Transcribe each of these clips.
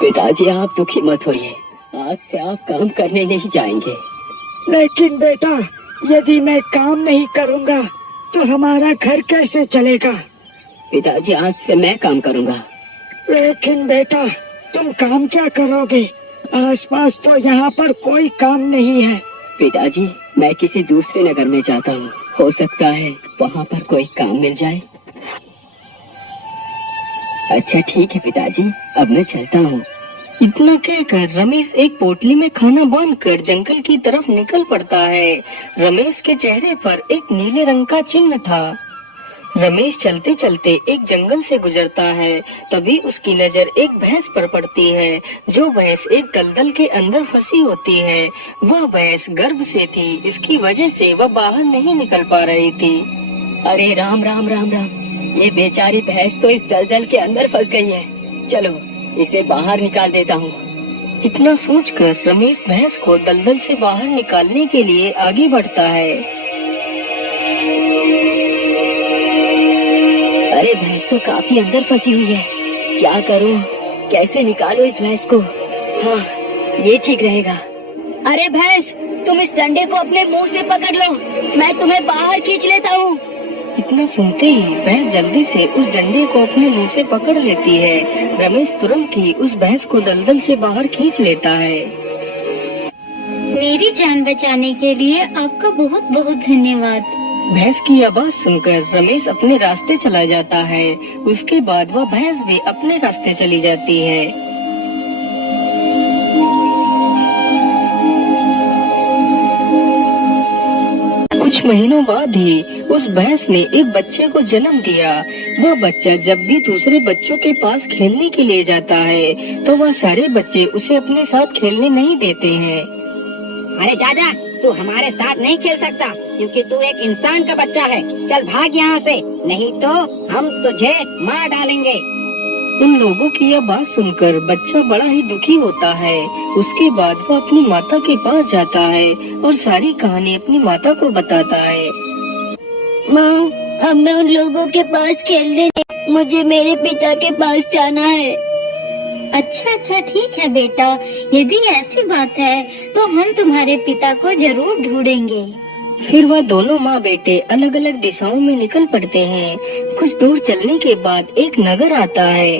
पिताजी आप दुखी मत होइए, आज से आप काम करने नहीं जाएंगे। लेकिन बेटा, यदि मैं काम नहीं करूँगा तो हमारा घर कैसे चलेगा? पिताजी आज से मैं काम करूँगा। लेकिन बेटा, तुम काम क्या करोगे? आसपास तो यहाँ पर कोई काम नहीं है। पिताजी मैं किसी दूसरे नगर में जाता हूँ, हो सकता है वहाँ पर कोई काम मिल जाए। अच्छा ठीक है पिताजी, अब मैं चलता हूँ। इतना कहकर रमेश एक पोटली में खाना बांधकर जंगल की तरफ निकल पड़ता है। रमेश के चेहरे पर एक नीले रंग का चिन्ह था। रमेश चलते चलते एक जंगल से गुजरता है। तभी उसकी नजर एक भैंस पर पड़ती है। जो भैंस एक दलदल के अंदर फंसी होती है। वह भैंस गर्भ से थी, इसकी वजह से वह बाहर नहीं निकल पा रही थी। अरे राम राम राम राम, ये बेचारी भैंस तो इस दलदल के अंदर फंस गई है। चलो इसे बाहर निकाल देता हूँ। इतना सोचकर रमेश भैंस को दलदल से बाहर निकालने के लिए आगे बढ़ता है। अरे भैंस तो काफी अंदर फंसी हुई है, क्या करूँ, कैसे निकालूं इस भैंस को? हाँ ये ठीक रहेगा। अरे भैंस, तुम इस डंडे को अपने मुंह से पकड़ लो, मैं तुम्हें बाहर खींच लेता हूँ। इतना सुनते ही भैंस जल्दी से उस डंडे को अपने मुंह से पकड़ लेती है। रमेश तुरंत ही उस भैंस को दलदल से बाहर खींच लेता है। मेरी जान बचाने के लिए आपका बहुत बहुत धन्यवाद। भैंस की आवाज सुनकर रमेश अपने रास्ते चला जाता है। उसके बाद वह भैंस भी अपने रास्ते चली जाती है। कुछ महीनों बाद ही उस भैंस ने एक बच्चे को जन्म दिया। वह बच्चा जब भी दूसरे बच्चों के पास खेलने के लिए जाता है तो वह सारे बच्चे उसे अपने साथ खेलने नहीं देते हैं। अरे जाजा, तू हमारे साथ नहीं खेल सकता क्योंकि तू एक इंसान का बच्चा है। चल भाग यहाँ से, नहीं तो हम तुझे मार डालेंगे। उन लोगों की यह बात सुनकर बच्चा बड़ा ही दुखी होता है। उसके बाद वह अपनी माता के पास जाता है और सारी कहानी अपनी माता को बताता है। माँ, अब मैं उन लोगों के पास खेलने नहीं, मुझे मेरे पिता के पास जाना है। अच्छा ठीक है बेटा, यदि ऐसी बात है तो हम तुम्हारे पिता को जरूर ढूंढेंगे। फिर वह दोनों माँ बेटे अलग अलग दिशाओं में निकल पड़ते हैं। कुछ दूर चलने के बाद एक नगर आता है।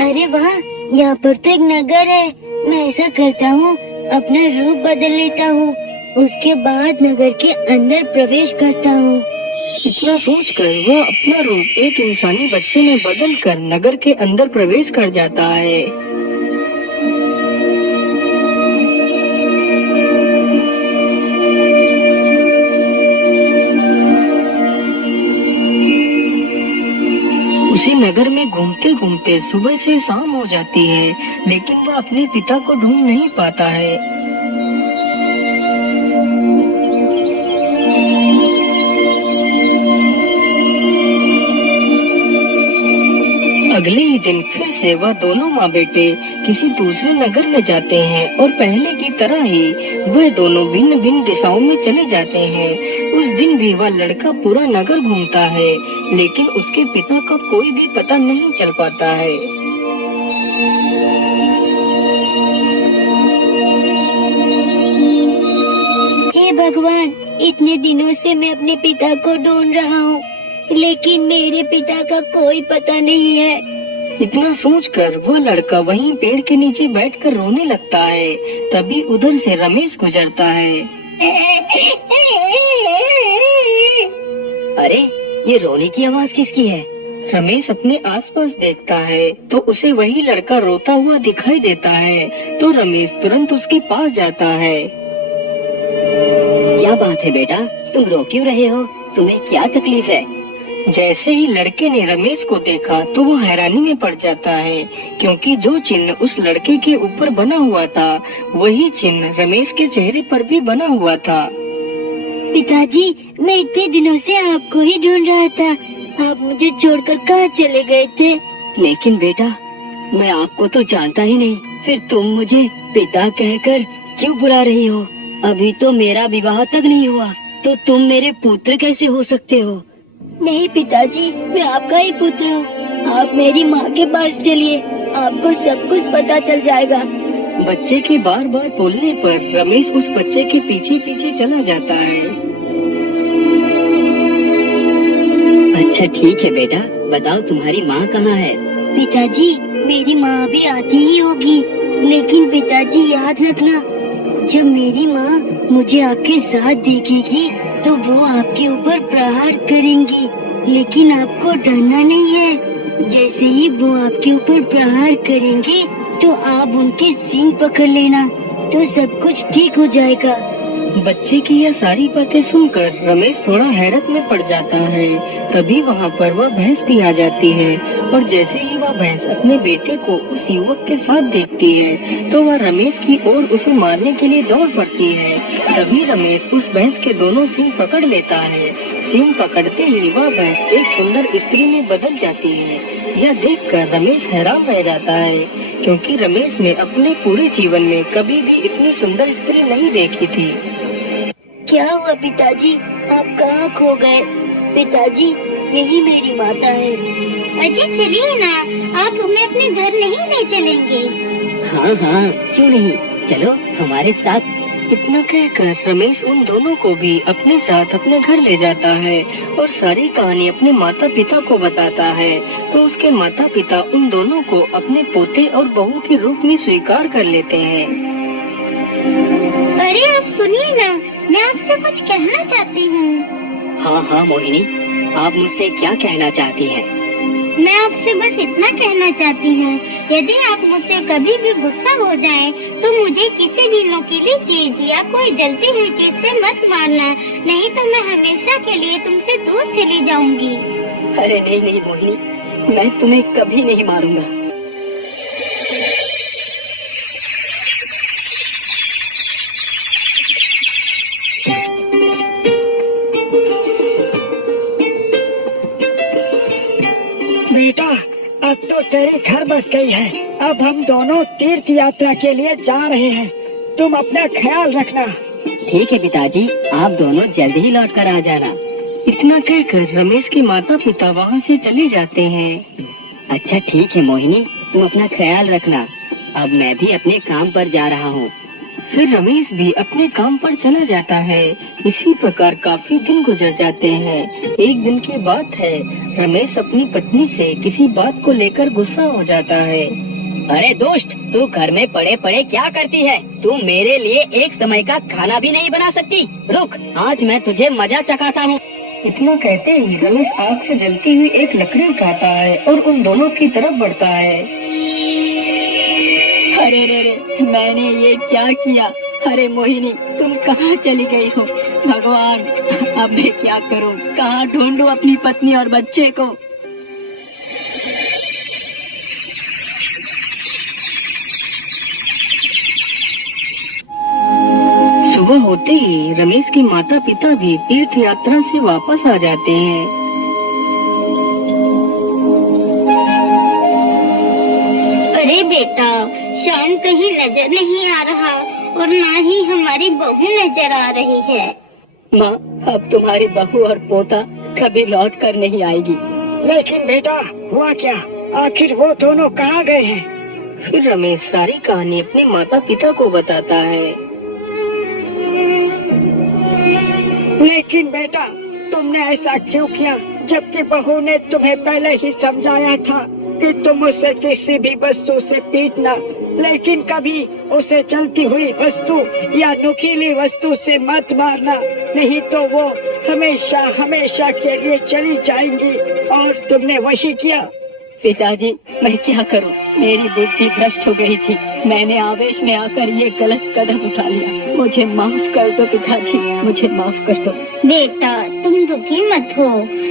अरे वाह, यहाँ पर तो एक नगर है। मैं ऐसा करता हूँ, अपना रूप बदल लेता हूँ, उसके बाद नगर के अंदर प्रवेश करता हूँ। इतना सोचकर वह अपना रूप एक इंसानी बच्चे में बदलकर नगर के अंदर प्रवेश कर जाता है। उसी नगर में घूमते घूमते सुबह से शाम हो जाती है, लेकिन वह अपने पिता को ढूंढ नहीं पाता है। अगले ही दिन फिर से वह दोनों माँ बेटे किसी दूसरे नगर में जाते हैं और पहले की तरह ही वह दोनों भिन्न भिन्न दिशाओं में चले जाते हैं। उस दिन भी वह लड़का पूरा नगर घूमता है, लेकिन उसके पिता का कोई भी पता नहीं चल पाता है। हे भगवान, इतने दिनों से मैं अपने पिता को ढूंढ रहा हूँ, लेकिन मेरे पिता का कोई पता नहीं है। इतना सोचकर वह लड़का वहीं पेड़ के नीचे बैठकर रोने लगता है। तभी उधर से रमेश गुजरता है। अरे ये रोने की आवाज किसकी है? रमेश अपने आसपास देखता है तो उसे वही लड़का रोता हुआ दिखाई देता है। तो रमेश तुरंत उसके पास जाता है। क्या बात है बेटा, तुम रो क्यों रहे हो? तुम्हें क्या तकलीफ है? जैसे ही लड़के ने रमेश को देखा तो वो हैरानी में पड़ जाता है, क्योंकि जो चिन्ह उस लड़के के ऊपर बना हुआ था वही चिन्ह रमेश के चेहरे पर भी बना हुआ था। पिताजी, मैं इतने दिनों से आपको ही ढूंढ रहा था। आप मुझे छोड़कर कहाँ चले गए थे? लेकिन बेटा, मैं आपको तो जानता ही नहीं, फिर तुम मुझे पिता कहकर क्यों बुला रही हो? अभी तो मेरा विवाह तक नहीं हुआ, तो तुम मेरे पुत्र कैसे हो सकते हो? नहीं पिताजी, मैं आपका ही पुत्र हूँ। आप मेरी माँ के पास चलिए, आपको सब कुछ पता चल जाएगा। बच्चे के बार बार बोलने पर रमेश उस बच्चे के पीछे पीछे चला जाता है। अच्छा ठीक है बेटा, बताओ तुम्हारी माँ कहाँ है? पिताजी, मेरी माँ भी आती ही होगी, लेकिन पिताजी याद रखना, जब मेरी माँ मुझे आपके साथ देखेगी तो वो आपके ऊपर प्रहार करेंगी, लेकिन आपको डरना नहीं है। जैसे ही वो आपके ऊपर प्रहार करेंगे तो आप उनके सींग पकड़ लेना, तो सब कुछ ठीक हो जाएगा। बच्चे की यह सारी बातें सुनकर रमेश थोड़ा हैरत में पड़ जाता है। तभी वहाँ पर वह भैंस भी आ जाती है और जैसे ही वह भैंस अपने बेटे को उस युवक के साथ देखती है तो वह रमेश की ओर उसे मारने के लिए दौड़ पड़ती है। तभी रमेश उस भैंस के दोनों सींग पकड़ लेता है। सींग पकड़ते ही वह भैंस एक सुंदर स्त्री में बदल जाती है। यह देखकर रमेश हैरान रह जाता है, क्योंकि रमेश ने अपने पूरे जीवन में कभी भी इतनी सुंदर स्त्री नहीं देखी थी। क्या हुआ पिताजी, आप कहाँ खो गए? पिताजी, यही मेरी माता है। अजय चलिए ना, आप हमें अपने घर नहीं ले चलेंगे? हाँ हाँ, क्यों नहीं, चलो हमारे साथ। इतना कहकर रमेश उन दोनों को भी अपने साथ अपने घर ले जाता है और सारी कहानी अपने माता पिता को बताता है। तो उसके माता पिता उन दोनों को अपने पोते और बहू के रूप में स्वीकार कर लेते हैं। अरे आप सुनिए ना, मैं आपसे कुछ कहना चाहती हूँ। हाँ हाँ मोहिनी, आप मुझसे क्या कहना चाहती हैं? मैं आपसे बस इतना कहना चाहती हूँ, यदि आप मुझसे कभी भी गुस्सा हो जाएं, तो मुझे किसी भी नुकीली चीज या कोई जलती हुई चीज से मत मारना, नहीं तो मैं हमेशा के लिए तुमसे दूर चली जाऊंगी। अरे नहीं नहीं मोहिनी, मैं तुम्हें कभी नहीं मारूंगा। बेटा, अब तो तेरी घर बस गई है। अब हम दोनों तीर्थ यात्रा के लिए जा रहे हैं, तुम अपना ख्याल रखना। ठीक है पिताजी, आप दोनों जल्द ही लौट कर आ जाना। इतना कहकर रमेश के माता पिता वहाँ से चले जाते हैं। अच्छा ठीक है मोहिनी, तुम अपना ख्याल रखना। अब मैं भी अपने काम पर जा रहा हूँ। फिर रमेश भी अपने काम पर चला जाता है। इसी प्रकार काफी दिन गुजर जाते हैं। एक दिन की बात है, रमेश अपनी पत्नी से किसी बात को लेकर गुस्सा हो जाता है। अरे दोस्त, तू घर में पड़े पड़े क्या करती है? तू मेरे लिए एक समय का खाना भी नहीं बना सकती? रुक, आज मैं तुझे मजा चखाता हूँ। इतना कहते ही रमेश आग से जलती हुई एक लकड़ी उठाता है और उन दोनों की तरफ बढ़ता है। अरे रे रे, मैंने ये क्या किया? अरे मोहिनी, तुम कहाँ चली गई हो? भगवान, अब मैं क्या करूँ? कहाँ ढूंढूं अपनी पत्नी और बच्चे को? सुबह होते ही रमेश के माता पिता भी तीर्थ यात्रा से वापस आ जाते हैं। अरे बेटा, शाम कहीं नजर नहीं आ रहा और ना ही हमारी बहू नजर आ रही है। माँ, अब तुम्हारी बहू और पोता कभी लौट कर नहीं आएगी। लेकिन बेटा, हुआ क्या? आखिर वो दोनों कहाँ गए हैं? फिर रमेश सारी कहानी अपने माता पिता को बताता है। लेकिन बेटा, तुमने ऐसा क्यों किया, जबकि बहू ने तुम्हें पहले ही समझाया था कि तुम उसे किसी भी वस्तु से पीटना, लेकिन कभी उसे चलती हुई वस्तु या नुकीली वस्तु से मत मारना, नहीं तो वो हमेशा हमेशा के लिए चली जाएंगी। और तुमने वही किया। पिताजी, मैं क्या करूं? मेरी बुद्धि भ्रष्ट हो गई थी। मैंने आवेश में आकर ये गलत कदम उठा लिया। मुझे माफ कर दो पिताजी, मुझे माफ कर दो। बेटा, तुम दुखी मत हो,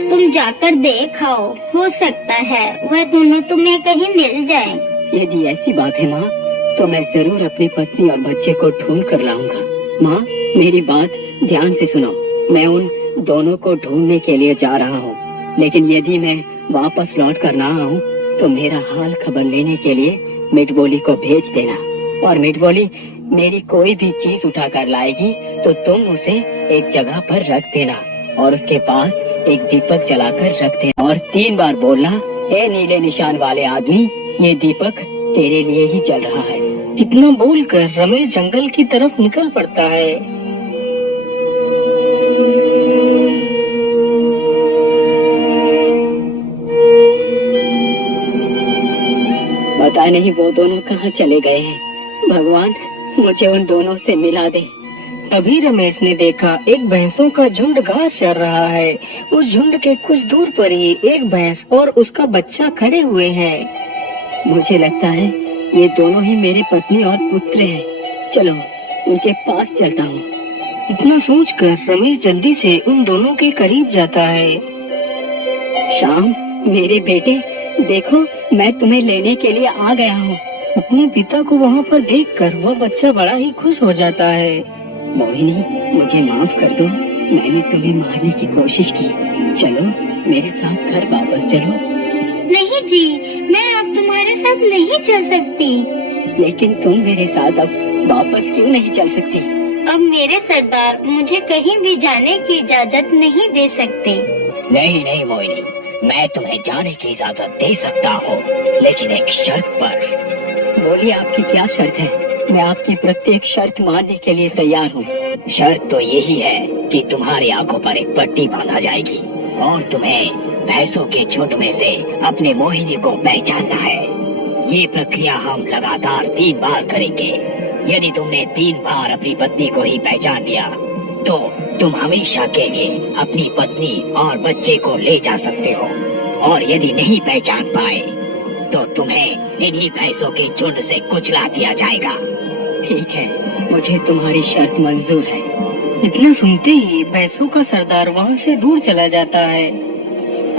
तुम जाकर देख आओ, हो सकता है वह दोनों तुम्हें कहीं मिल जाएं। यदि ऐसी बात है माँ, तो मैं जरूर अपनी पत्नी और बच्चे को ढूंढ कर लाऊंगा। माँ, मेरी बात ध्यान से सुनो। मैं उन दोनों को ढूंढने के लिए जा रहा हूँ, लेकिन यदि मैं वापस लौट कर ना आऊँ तो मेरा हाल खबर लेने के लिए मिटबोली को भेज देना। और मिटबोली मेरी कोई भी चीज उठा कर लाएगी तो तुम उसे एक जगह पर रख देना और उसके पास एक दीपक जलाकर रख देना और 3 बार बोलना, हे नीले निशान वाले आदमी, ये दीपक तेरे लिए ही चल रहा है। इतना बोलकर रमेश जंगल की तरफ निकल पड़ता है। पता नहीं वो दोनों कहाँ चले गए हैं। भगवान मुझे उन दोनों से मिला दे। तभी रमेश ने देखा एक भैंसों का झुंड घास चर रहा है। उस झुंड के कुछ दूर पर ही एक भैंस और उसका बच्चा खड़े हुए हैं। मुझे लगता है ये दोनों ही मेरे पत्नी और पुत्र हैं। चलो उनके पास चलता हूँ। इतना सोचकर रमेश जल्दी से उन दोनों के करीब जाता है। श्याम मेरे बेटे, देखो मैं तुम्हें लेने के लिए आ गया हूँ। अपने पिता को वहाँ पर देखकर वह बच्चा बड़ा ही खुश हो जाता है। मोहिनी मुझे माफ कर दो, मैंने तुम्हें मारने की कोशिश की। चलो मेरे साथ घर वापस चलो। नहीं जी, मैं अब तुम्हारे साथ नहीं चल सकती। लेकिन तुम मेरे साथ अब वापस क्यों नहीं चल सकती? अब मेरे सरदार मुझे कहीं भी जाने की इजाजत नहीं दे सकते। नहीं नहीं मोहिनी, मैं तुम्हें जाने की इजाजत दे सकता हूँ, लेकिन एक शर्त पर। बोलिए आपकी क्या शर्त है? मैं आपकी प्रत्येक शर्त मानने के लिए तैयार हूँ। शर्त तो यही है कि तुम्हारी आंखों पर एक पट्टी बांधा जाएगी और तुम्हें भैंसों के झुंड में से अपने मोहिनी को पहचानना है। ये प्रक्रिया हम लगातार 3 बार करेंगे। यदि तुमने 3 बार अपनी पत्नी को ही पहचान लिया तो तुम हमेशा के लिए अपनी पत्नी और बच्चे को ले जा सकते हो, और यदि नहीं पहचान पाए तो तुम्हें इन्हीं भैंसों के झुंड से कुचला दिया जाएगा। ठीक है, मुझे तुम्हारी शर्त मंजूर है। इतना सुनते ही भैंसों का सरदार वहाँ से दूर चला जाता है।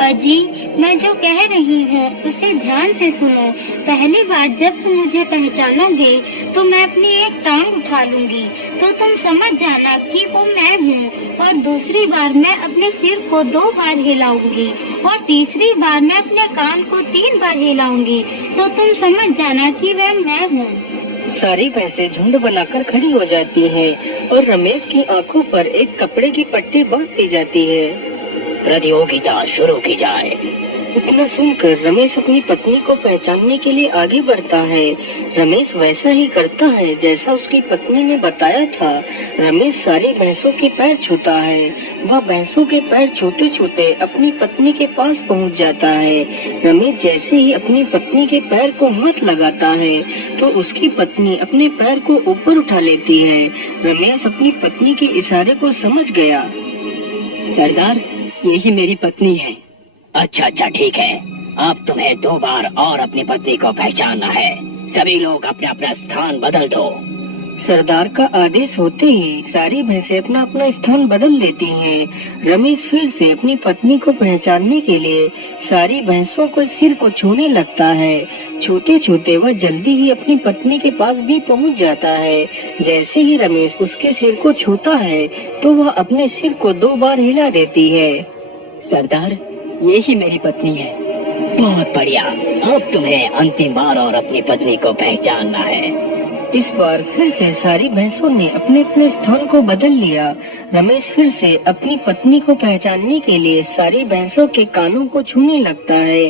अजी, मैं जो कह रही हूँ उसे ध्यान से सुनो। पहली बार जब तुम मुझे पहचानोगे तो मैं अपनी एक टांग उठा लूंगी, तो तुम समझ जाना कि वो मैं हूँ। और दूसरी बार मैं अपने सिर को 2 बार हिलाऊंगी, और तीसरी बार मैं अपने कान को 3 बार हिलाऊंगी, तो तुम समझ जाना कि वह मैं हूँ। सारी भैंसें झुंड बनाकर खड़ी हो जाती हैं और रमेश की आंखों पर एक कपड़े की पट्टी बांध दी जाती है। प्रतियोगिता शुरू की जाए। इतना सुनकर रमेश अपनी पत्नी को पहचानने के लिए आगे बढ़ता है। रमेश वैसा ही करता है जैसा उसकी पत्नी ने बताया था। रमेश सारी भैंसों के पैर छूता है। वह भैंसों के पैर छूते छूते अपनी पत्नी के पास पहुंच जाता है। रमेश जैसे ही अपनी पत्नी के पैर को हाथ लगाता है तो उसकी पत्नी अपने पैर को ऊपर उठा लेती है। रमेश अपनी पत्नी के इशारे को समझ गया। सरदार, यही मेरी पत्नी है। अच्छा ठीक है, अब तुम्हें 2 बार और अपनी पत्नी को पहचानना है। सभी लोग अपना अपना स्थान बदल दो। सरदार का आदेश होते ही सारी भैंसें अपना अपना स्थान बदल देती हैं। रमेश फिर से अपनी पत्नी को पहचानने के लिए सारी भैंसों को सिर को छूने लगता है। छूते छूते वह जल्दी ही अपनी पत्नी के पास भी पहुंच जाता है। जैसे ही रमेश उसके सिर को छूता है तो वह अपने सिर को 2 बार हिला देती है। सरदार, ये ही मेरी पत्नी है। बहुत बढ़िया, अब तुम्हें अंतिम बार और अपनी पत्नी को पहचानना है। इस बार फिर से सारी भैंसों ने अपने अपने स्थान को बदल लिया। रमेश फिर से अपनी पत्नी को पहचानने के लिए सारी भैंसों के कानों को छूने लगता है।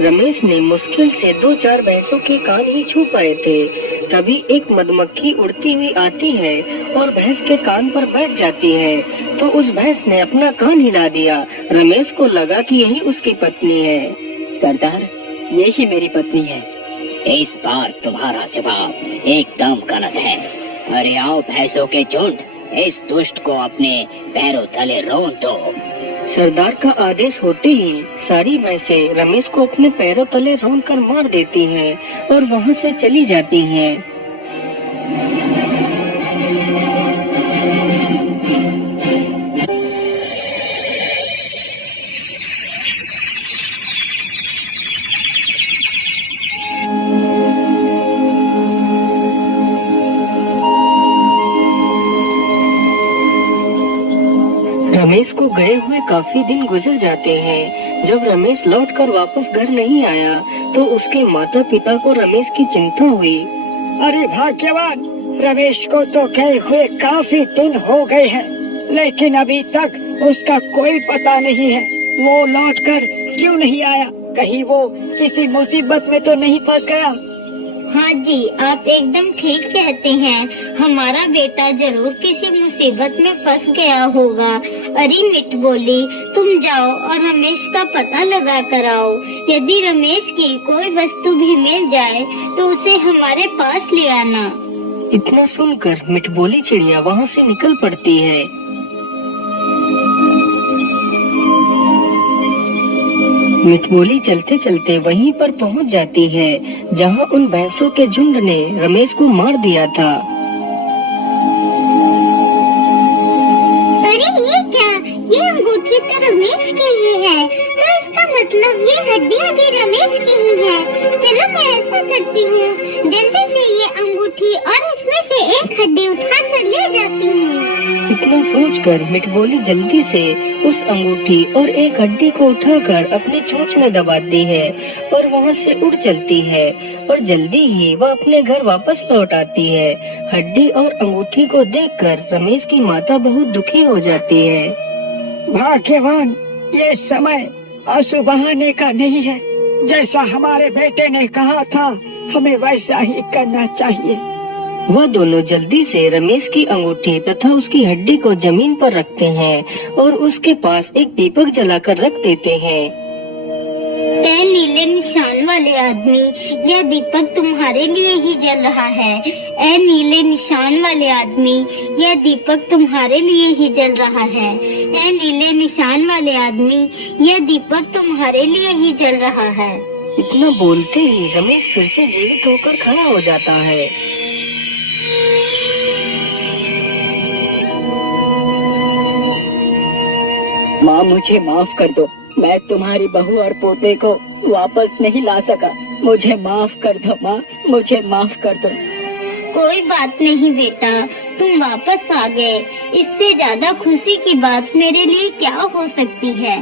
रमेश ने मुश्किल से 2-4 भैंसों के कान ही छू पाए थे। तभी एक मधुमक्खी उड़ती हुई आती है और भैंस के कान पर बैठ जाती है, तो उस भैंस ने अपना कान हिला दिया। रमेश को लगा कि यही उसकी पत्नी है। सरदार, ये ही मेरी पत्नी है। इस बार तुम्हारा जवाब एकदम गलत है। अरे आओ भैंसों के झुंड, इस दुष्ट को अपने पैरों तले रोन दो। सरदार का आदेश होते ही सारी भैंसें रमेश को अपने पैरों तले रोन कर मार देती हैं और वहाँ से चली जाती हैं। रमेश को गए हुए काफी दिन गुजर जाते हैं। जब रमेश लौटकर वापस घर नहीं आया तो उसके माता पिता को रमेश की चिंता हुई। अरे भाग्यवान, रमेश को तो गए हुए काफी दिन हो गए हैं, लेकिन अभी तक उसका कोई पता नहीं है। वो लौटकर क्यों नहीं आया? कहीं वो किसी मुसीबत में तो नहीं फंस गया? हाँ जी, आप एकदम ठीक कहते हैं। हमारा बेटा जरूर किसी मुसीबत में फंस गया होगा। अरे मिट बोली, तुम जाओ और रमेश का पता लगा कर आओ। यदि रमेश की कोई वस्तु भी मिल जाए तो उसे हमारे पास ले आना। इतना सुनकर मिठबोली चिड़िया वहाँ से निकल पड़ती है। मिठबोली चलते चलते वहीं पर पहुँच जाती है जहाँ उन भैंसों के झुंड ने रमेश को मार दिया था। अरे ये क्या? ये अंगूठी तो रमेश की ही है, तो इसका मतलब ये हड्डियाँ भी रमेश की ही है। चलो मैं ऐसा करती हूँ, जल्दी से ये अंगूठी और इसमें से एक हड्डी उठा कर ले जाती हूँ। इतना सोचकर मिठबोली जल्दी से उस अंगूठी और एक हड्डी को उठाकर अपनी चोंच में दबाती है और वहाँ से उड़ चलती है और जल्दी ही वह अपने घर वापस लौट आती है। हड्डी और अंगूठी को देखकर रमेश की माता बहुत दुखी हो जाती है। भाग्यवान, ये समय आंसू बहाने का नहीं है। जैसा हमारे बेटे ने कहा था, हमें वैसा ही करना चाहिए। वह दोनों जल्दी से रमेश की अंगूठी तथा उसकी हड्डी को जमीन पर रखते हैं और उसके पास एक दीपक जलाकर रख देते हैं। ऐ नीले निशान वाले आदमी, यह दीपक तुम्हारे लिए ही जल रहा है। ऐ नीले निशान वाले आदमी, यह दीपक तुम्हारे लिए ही जल रहा है। ऐ नीले निशान वाले आदमी, यह दीपक तुम्हारे लिए ही जल रहा है। इतना बोलते ही रमेश फिर से जीवित होकर खड़ा हो जाता है। माँ, मुझे माफ कर दो। मैं तुम्हारी बहू और पोते को वापस नहीं ला सका। मुझे माफ कर दो माँ, मुझे माफ कर दो। कोई बात नहीं बेटा, तुम वापस आ गए। इससे ज्यादा खुशी की बात मेरे लिए क्या हो सकती है।